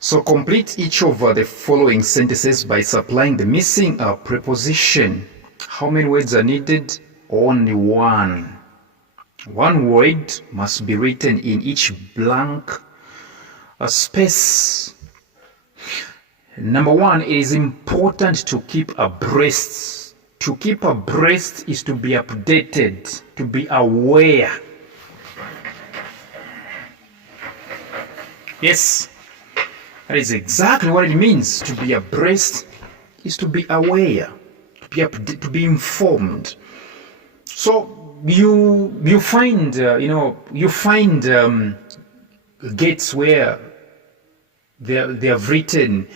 So complete each of the following sentences by supplying the missing preposition. How many words are needed? Only one. One word must be written in each blank space. Number one, it is important to keep abreast. To keep abreast is to be updated, to be aware. Yes, that is exactly what it means. To be abreast is to be aware, to be informed. So you find gates where they have written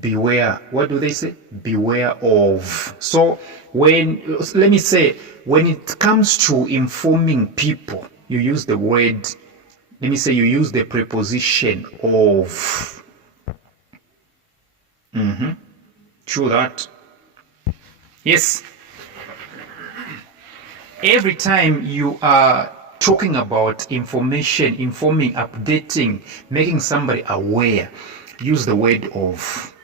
beware. What do they say? Beware of. So when it comes to informing people, you use the word. Let me say you use the preposition of. True that. Yes. Every time you are talking about information, informing, updating, making somebody aware, use the word of.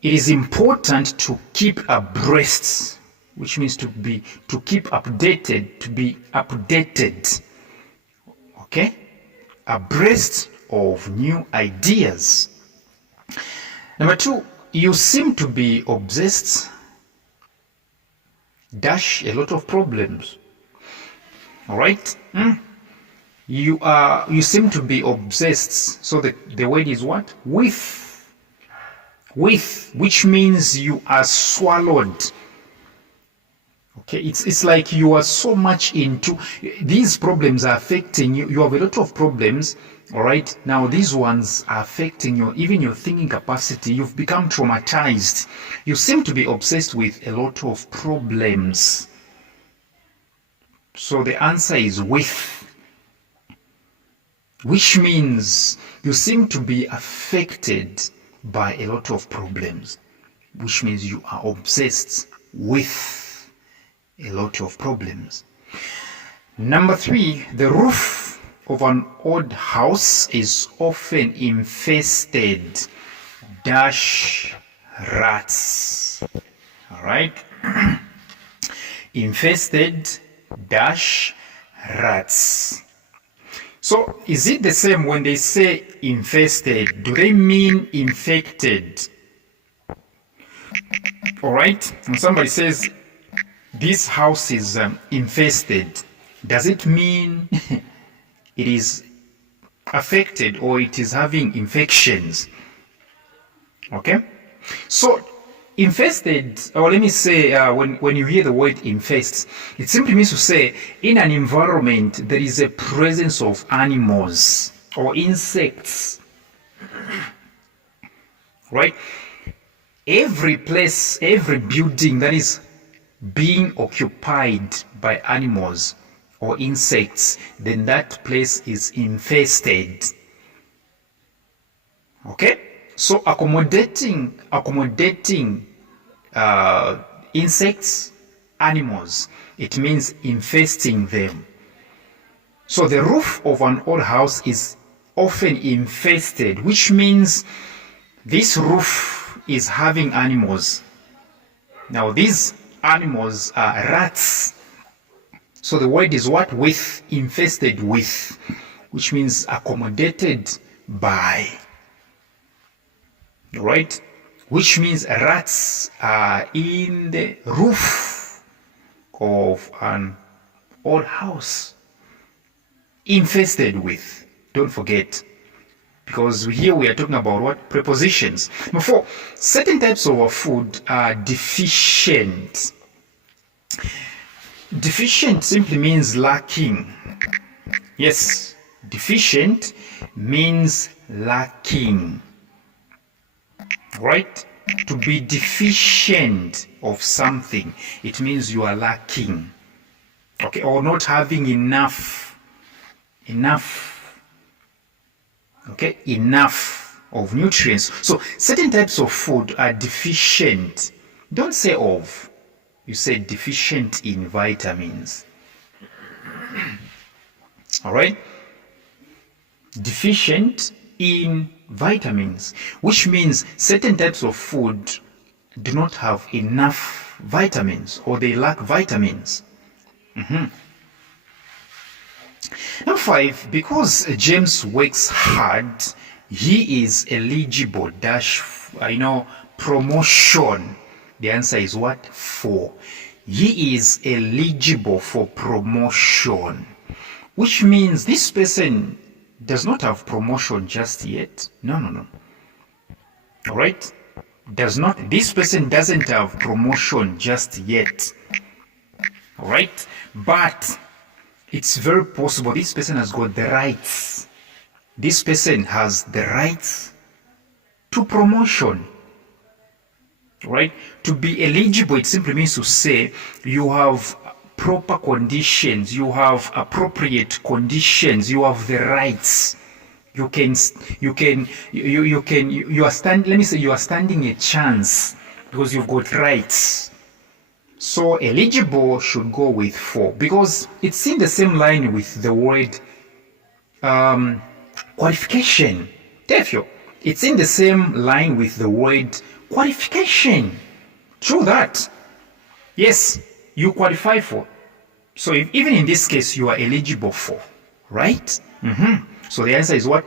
It is important to keep abreast, which means to keep updated, to be updated. Okay? Abreast of new ideas. Number two, you seem to be obsessed dash a lot of problems. All right? You seem to be obsessed. So the word is what? With, which means you are swallowed. Okay, it's like you are so much into these problems are affecting you. You have a lot of problems. All right, now these ones are affecting you, even your thinking capacity. You've become traumatized. You seem to be obsessed with a lot of problems. So the answer is with, which means you seem to be affected by a lot of problems, which means you are obsessed with a lot of problems. Number three, the roof of an old house is often infested dash rats. All right. Infested dash rats. So is it the same when they say infested? Do they mean infected? All right. When somebody says this house is infested, does it mean it is affected or it is having infections? Okay. So infested, or let me say, when you hear the word infest, it simply means to say in an environment there is a presence of animals or insects. Right? Every place, every building that is being occupied by animals or insects, then that place is infested. Okay? So accommodating insects, animals, it means infesting them. So the roof of an old house is often infested, which means this roof is having animals. Now these animals are rats. So the word is what? With, infested with, which means accommodated by. Right? Which means rats are in the roof of an old house. Infested with. Don't forget. Because here we are talking about what? Prepositions. Number four, certain types of food are deficient. Deficient simply means lacking. Yes, deficient means lacking. Right? To be deficient of something, it means you are lacking. Okay, or not having enough. Okay, enough of nutrients. So certain types of food are deficient. Don't say of. You say deficient in vitamins. All right? Deficient in vitamins, which means certain types of food do not have enough vitamins or they lack vitamins. Number 5, because James works hard, he is eligible promotion. The answer is what? 4. He is eligible for promotion, which means this person does not have promotion just yet. No. All right? This person doesn't have promotion just yet. All right? But it's very possible this person has got the rights. This person has the rights to promotion. Right? To be eligible, it simply means to say you have proper conditions, you have appropriate conditions, you have the rights. You are standing a chance because you've got rights. So eligible should go with 4 because it's in the same line with the word qualification. Therefore, it's in the same line with the word qualification. True that. Yes, you qualify for. So even in this case, you are eligible for, right? So the answer is what?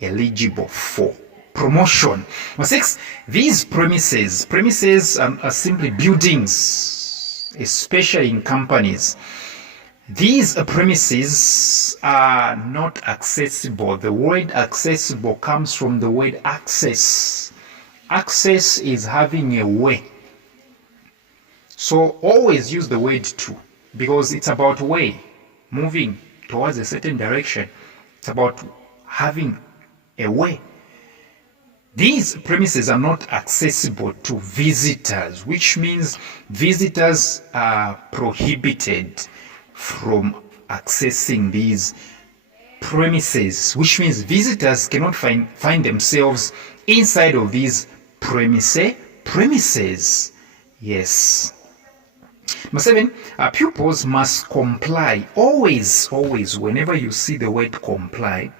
Eligible for promotion. Number 6, these premises are simply buildings, especially in companies. These premises are not accessible. The word accessible comes from the word access. Access is having a way. So always use the word to, because it's about way, moving towards a certain direction. It's about having a way. These premises are not accessible to visitors, which means visitors are prohibited from accessing these premises, which means visitors cannot find themselves inside of these premises. Yes. Number 7, pupils must comply. Always, whenever you see the word comply,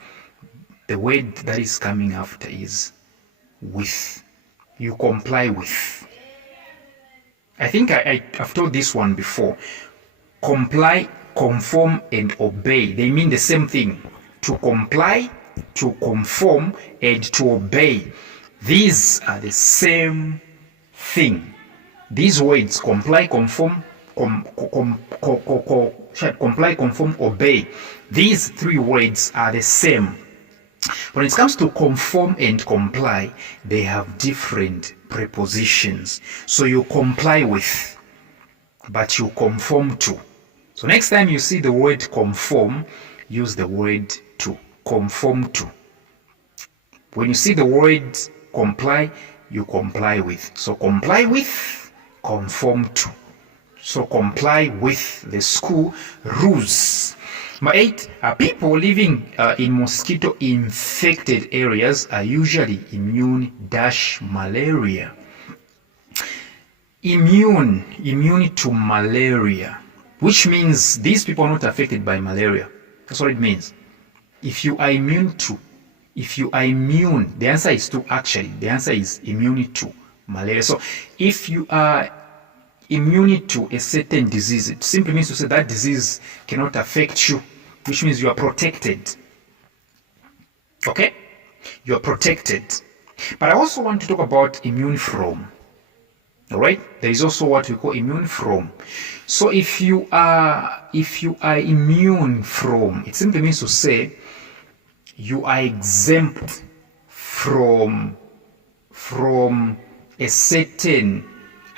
the word that is coming after is with. You comply with. I think I've told this one before. Comply, conform, and obey. They mean the same thing. To comply, to conform, and to obey. These are the same thing. These words, comply, conform, obey. These 3 words are the same. When it comes to conform and comply, they have different prepositions. So you comply with, but you conform to. So next time you see the word conform, use the word to, conform to. When you see the word comply, you comply with. So comply with, conform to. So comply with the school rules. Number 8, people living in mosquito-infected areas are usually immune-malaria. Immune to malaria, which means these people are not affected by malaria. That's what it means. If you are immune, the answer is to actually. The answer is immune to malaria. So if you are immune to a certain disease, it simply means to say that disease cannot affect you, which means you are protected. Okay? You are protected. But I also want to talk about immune from. All right? There is also what we call immune from. So if you are immune from, it simply means to say you are exempt from a certain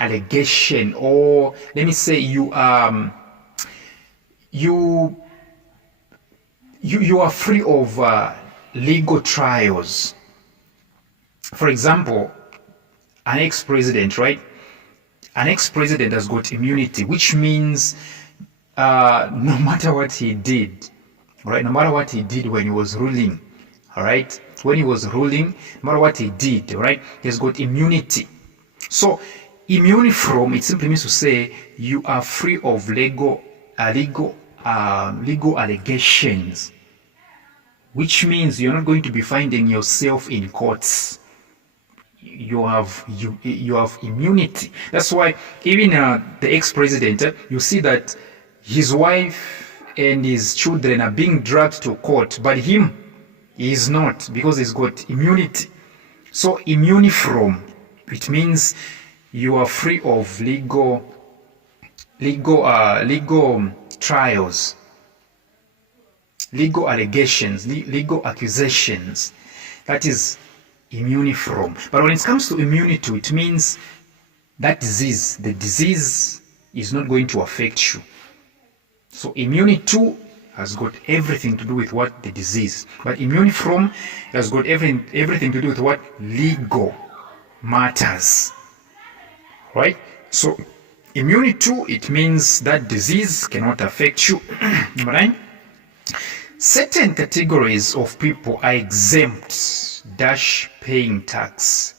allegation, or let me say you are free of legal trials. For example, an ex-president, right? An ex-president has got immunity, which means no matter what he did, right? No matter what he did when he was ruling, all right? When he was ruling, no matter what he did, right? He has got immunity. So immune from, it simply means to say you are free of legal allegations. which means you're not going to be finding yourself in courts. You have immunity. That's why even the ex-president, you see that his wife and his children are being dragged to court, but him, he is not, because he's got immunity. So immune from, it means you are free of legal trials, legal allegations, legal accusations. That is immune from. But when it comes to immunity, it means that disease, the disease is not going to affect you. So immunity to has got everything to do with what the disease, but immune from has got everything to do with what legal matters, right? So immunity to, it means that disease cannot affect you. Number 9, certain categories of people are exempt dash paying tax.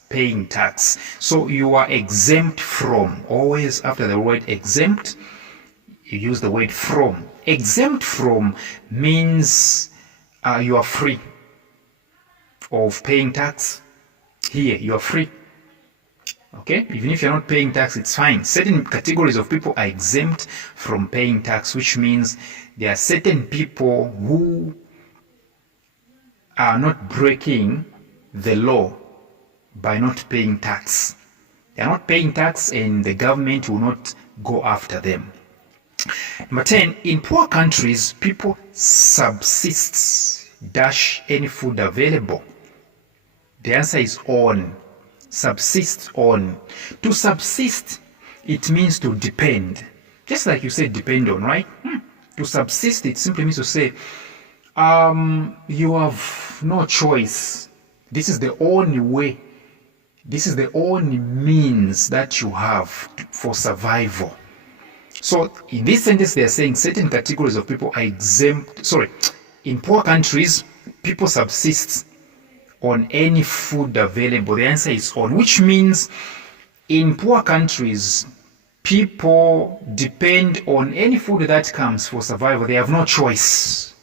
So you are exempt from. Always after the word exempt, you use the word from. Exempt from means you are free of paying tax. Here you are free. Okay, even if you're not paying tax, it's fine. Certain categories of people are exempt from paying tax, which means there are certain people who are not breaking the law by not paying tax. They are not paying tax and the government will not go after them. Number 10, in poor countries, people subsist dash any food available. The answer is on. Subsist on. To subsist, it means to depend. Just like you said, depend on, right? To subsist, it simply means to say, you have no choice. This is the only way. This is the only means that you have for survival. So in this sentence, they are saying certain categories of people are exempt. In poor countries, people subsist on any food available. The answer is on, which means in poor countries, people depend on any food that comes for survival. They have no choice,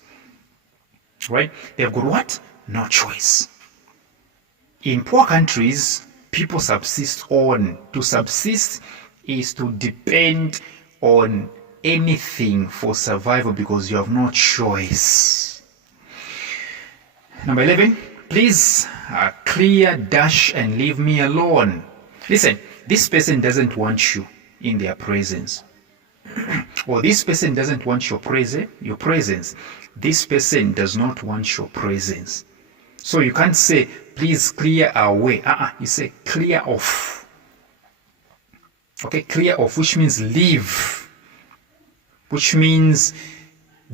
right? They have got what? No choice. In poor countries, people subsist on. To subsist is to depend on anything for survival because you have no choice. Number 11, please clear dash and leave me alone. Listen, this person doesn't want you in their presence. Or this person doesn't want your presence. This person does not want your presence. So you can't say, please clear away. You say clear off. Okay, clear off, which means leave, which means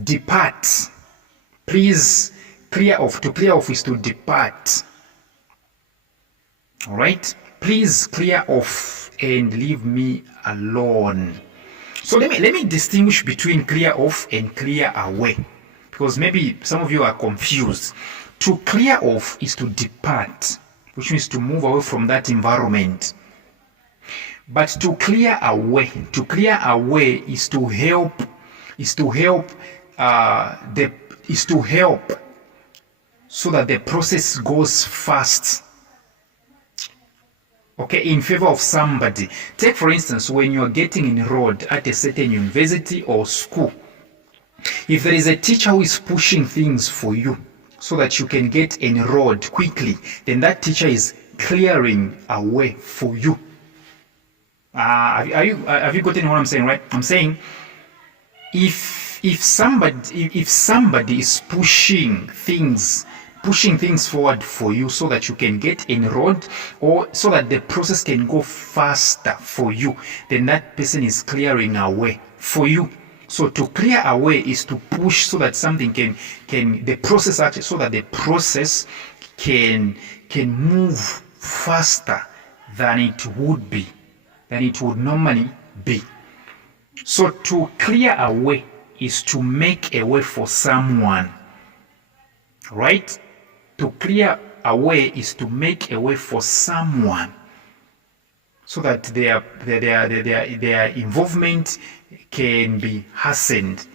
depart. Please clear off. To clear off is to depart. All right, please clear off and leave me alone. So let me distinguish between clear off and clear away, because maybe some of you are confused. To clear off is to depart, which means to move away from that environment. But to clear away is to help, so that the process goes fast. Okay, in favor of somebody. Take for instance, when you are getting enrolled at a certain university or school, if there is a teacher who is pushing things for you so that you can get enrolled quickly, then that teacher is clearing a way for you. Have you gotten what I'm saying, right? I'm saying if somebody is pushing things forward for you so that you can get enrolled, or so that the process can go faster for you, then that person is clearing a way for you. So to clear a way is to push so that something can move faster than it would normally be. So to clear a way is to make a way for someone, right? To clear a way is to make a way for someone so that their involvement can be hastened.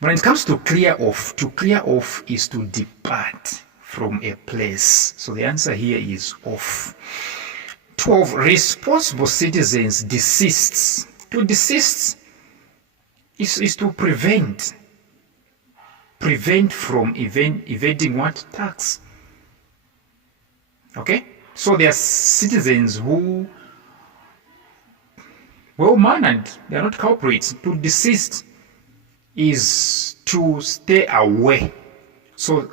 When it comes to clear off is to depart from a place. So the answer here is off. 12. Responsible citizens desists. To desist is to prevent from evading what? Tax. Okay? So there are citizens who well-mannered, they are not culprits. To desist is to stay away. So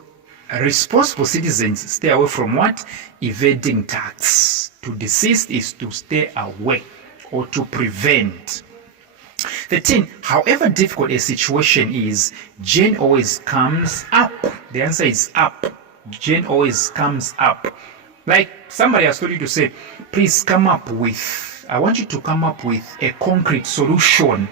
responsible citizens stay away from what? Evading tax. To desist is to stay away or to prevent. 13. However difficult a situation is, Jane always comes up. The answer is up. Jane always comes up. Like somebody has told you to say, please come up with, I want you to come up with a concrete solution.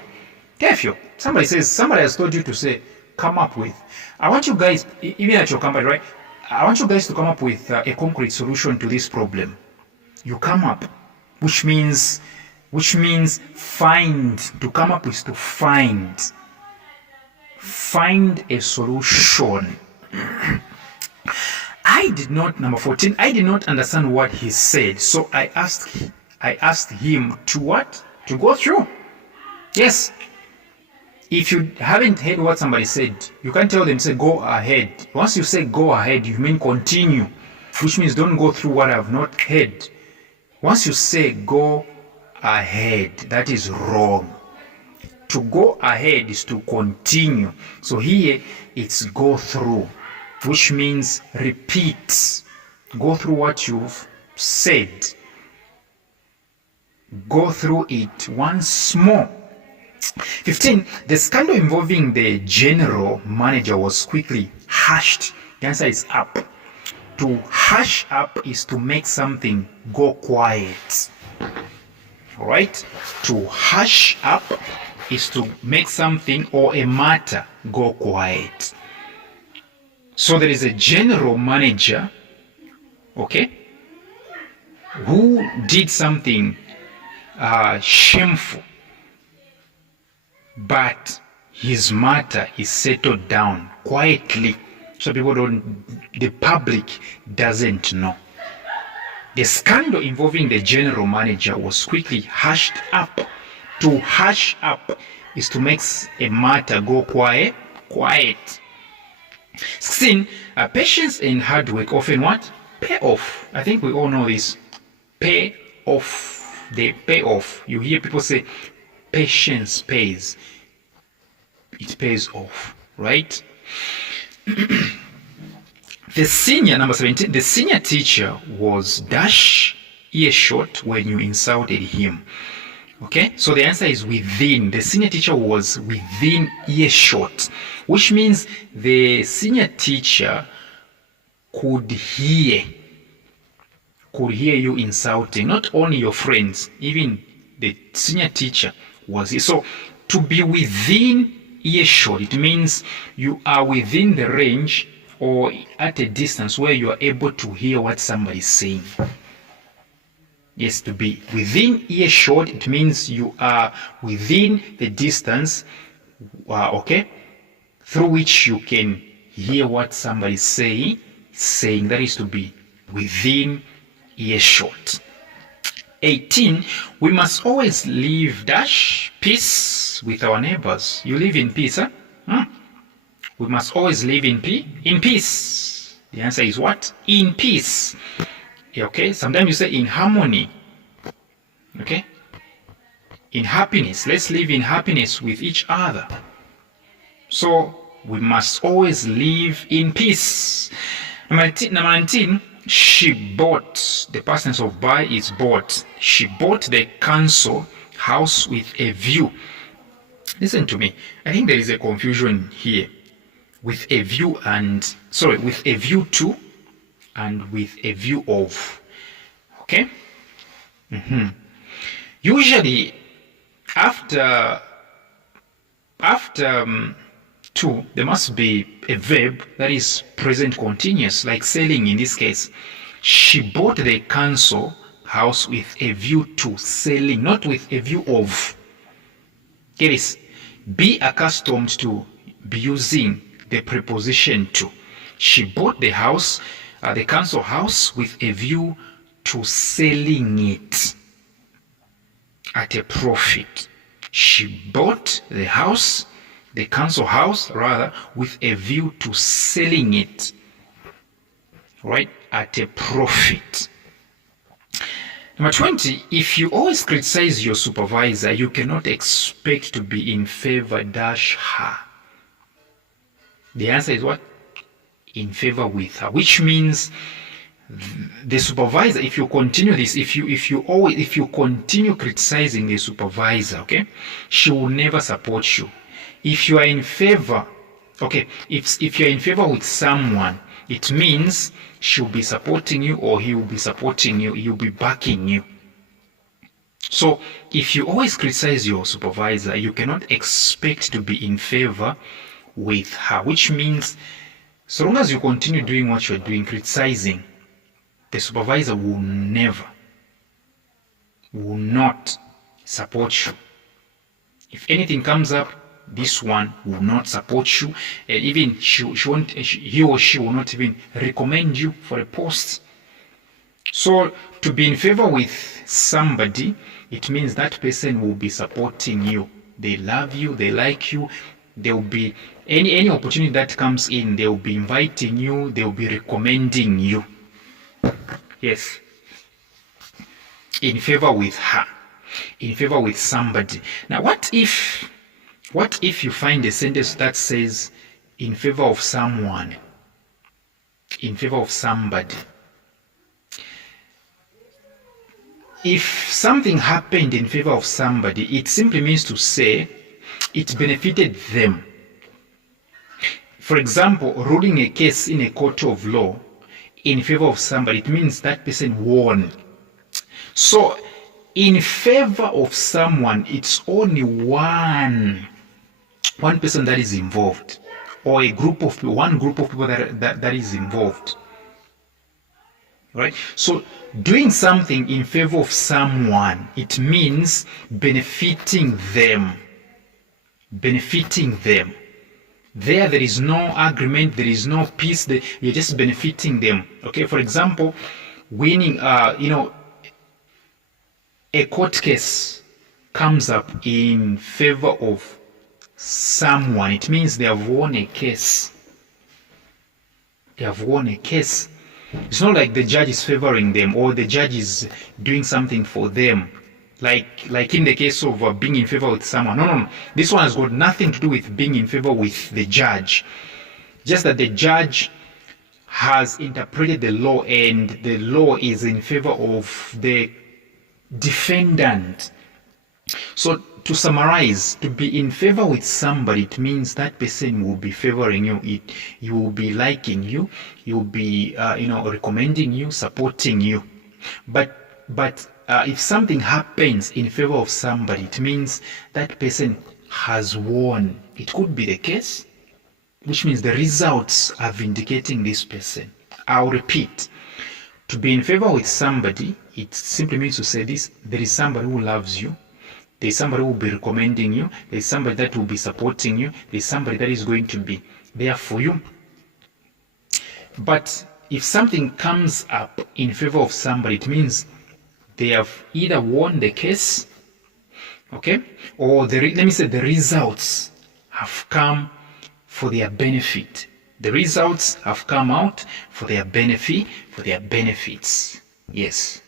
Careful. Somebody has told you to say, come up with. I want you guys, even at your company, right? I want you guys to come up with a concrete solution to this problem. You come up, which means find. To come up is to find. Find a solution. Number 14, I did not understand what he said, so I asked him to what? To go through. Yes. If you haven't heard what somebody said, you can't tell them, say, go ahead. Once you say go ahead, you mean continue, which means don't go through what I've not heard. Once you say go ahead, that is wrong. To go ahead is to continue. So here it's go through, which means repeat. Go through what you've said. Go through it once more. 15. The scandal involving the general manager was quickly hushed. The answer is up. To hush up is to make something go quiet. Alright? To hush up is to make something or a matter go quiet. So there is a general manager, okay, who did something shameful, but his matter is settled down quietly, so the public doesn't know. The scandal involving the general manager was quickly hushed up. To hush up is to make a matter go quiet. 16. Patience and hard work often what? Pay off. I think we all know this. Pay off. They pay off. You hear people say, patience pays. It pays off, right? Number 17, the senior teacher was dash earshot when you insulted him. Okay, so the answer is within. The senior teacher was within earshot, which means the senior teacher could hear you insulting not only your friends, even the senior teacher was here. So to be within earshot, it means you are within the range or at a distance where you are able to hear what somebody is saying. Yes, to be within earshot, it means you are within the distance, okay, through which you can hear what somebody is saying. That is to be within earshot. 18, we must always live peace with our neighbors. You live in peace, huh? We must always live in peace. The answer is what? In peace. Okay, sometimes you say in harmony. Okay, in happiness. Let's live in happiness with each other. So we must always live in peace. Number 19, she bought. The past tense of buy is bought. She bought the council house with a view. Listen to me. I think there is a confusion here. With a view to and with a view of. Okay? Usually after to, there must be a verb that is present continuous, like selling in this case. She bought the council house with a view to selling, not with a view of. Get this. Be accustomed to be using the preposition to. She bought the house, the council house, with a view to selling it at a profit. She bought the house, the council house rather, with a view to selling it, right, at a profit. Number 20, if you always criticize your supervisor, you cannot expect to be in favor dash her. The answer is what? In favor with her, which means the supervisor, if you continue this, if you continue criticizing the supervisor, okay, she will never support you. If you are in favor, okay, if you're in favor with someone, it means she'll be supporting you, or he will be supporting you, he'll be backing you. So if you always criticize your supervisor, you cannot expect to be in favor with her, which means so long as you continue doing what you're doing, criticizing, the supervisor will not support you. If anything comes up, this one will not support you, and even he or she will not even recommend you for a post. So to be in favor with somebody, it means that person will be supporting you. They love you, they like you. There will be any opportunity that comes in, they will be inviting you, they will be recommending you. Yes. In favor with her, in favor with somebody. Now what if you find a sentence that says in favor of someone, in favor of somebody? If something happened in favor of somebody, it simply means to say it benefited them. For example, ruling a case in a court of law in favor of somebody, it means that person won. So in favor of someone, it's only one person that is involved, or one group of people that is involved, right? So doing something in favor of someone, it means benefiting them. There is no agreement, there is no peace, you're just benefiting them. Okay, for example, winning a court case comes up in favor of someone, it means they have won a case. It's not like the judge is favoring them, or the judge is doing something for them, like in the case of being in favor with someone. No. This one has got nothing to do with being in favor with the judge. Just that the judge has interpreted the law, and the law is in favor of the defendant. So to summarize, to be in favor with somebody, it means that person will be favoring you. You will be liking you. You will be, recommending you, supporting you. But if something happens in favor of somebody, it means that person has won. It could be the case, which means the results are vindicating this person. I'll repeat. To be in favor with somebody, it simply means to say this: there is somebody who loves you. There is somebody who will be recommending you. There is somebody that will be supporting you. There is somebody that is going to be there for you. But if something comes up in favor of somebody, it means they have either won the case, okay, or let me say the results have come for their benefit. The results have come out for their benefit, for their benefits. Yes.